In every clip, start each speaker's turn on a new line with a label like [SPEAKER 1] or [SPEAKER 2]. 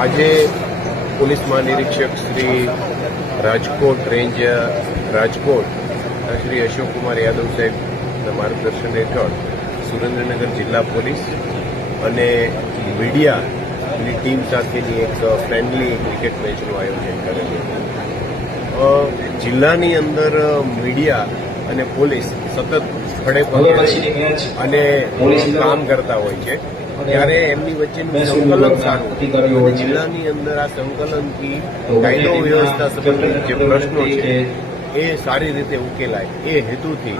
[SPEAKER 1] આજે પોલીસ મહાનિરીક્ષક શ્રી રાજકોટ રેન્જ રાજકોટ શ્રી અશોકકુમાર યાદવ સાહેબના માર્ગદર્શન હેઠળ સુરેન્દ્રનગર જિલ્લા પોલીસ અને મીડિયાની ટીમ સાથેની એક ફ્રેન્ડલી ક્રિકેટ મેચનું આયોજન કરેલું જિલ્લાની અંદર મીડિયા અને પોલીસ સતત ખડે
[SPEAKER 2] હવે
[SPEAKER 1] પગે
[SPEAKER 2] પછીની મેચ
[SPEAKER 1] અને
[SPEAKER 2] પોલીસ
[SPEAKER 1] કામ કરતા હોય છે. ત્યારે એમની વચ્ચેનું સંકલન સારું. જિલ્લાની અંદર આ સંકલનથી કાયદો વ્યવસ્થા સંબંધિત જે પ્રશ્નો છે એ સારી રીતે ઉકેલાય. એ હેતુથી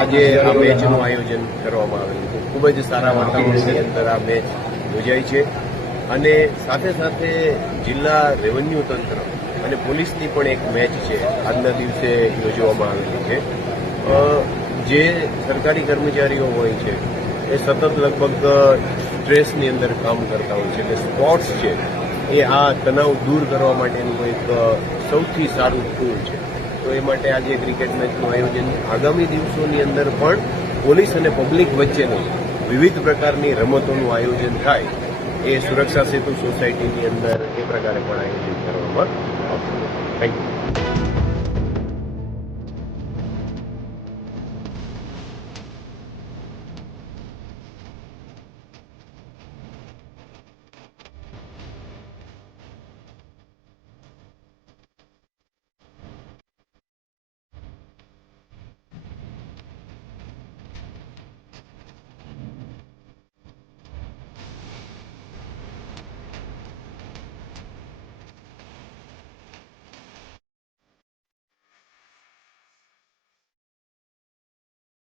[SPEAKER 1] આજે આ મેચનું આયોજન કરવામાં આવેલું છે. ખૂબ જ સારા વાતાવરણની અંદર આ મેચ યોજાઈ છે. અને સાથે સાથે જિલ્લા રેવન્યુ તંત્ર અને પોલીસની પણ એક મેચ છે. આજના દિવસે યોજવામાં આવેલી છે. જે સરકારી કર્મચારીઓ હોય છે, એ સતત લગભગ સ્ટ્રેસની અંદર કામ કરતા હોય છે. એટલે સ્પોર્ટ્સ છે, એ આ તણાવ દૂર કરવા માટેનું એક સૌથી સારું ટૂલ છે. તો એ માટે આજે ક્રિકેટ મેચનું આયોજન આગામી દિવસોની અંદર પણ પોલીસ અને પબ્લિક વચ્ચેનું વિવિધ પ્રકારની રમતોનું આયોજન થાય. એ સુરક્ષા સેતુ સોસાયટીની અંદર એ પ્રકારે પણ આયોજિત કરવામાં આવશે થેન્ક યુ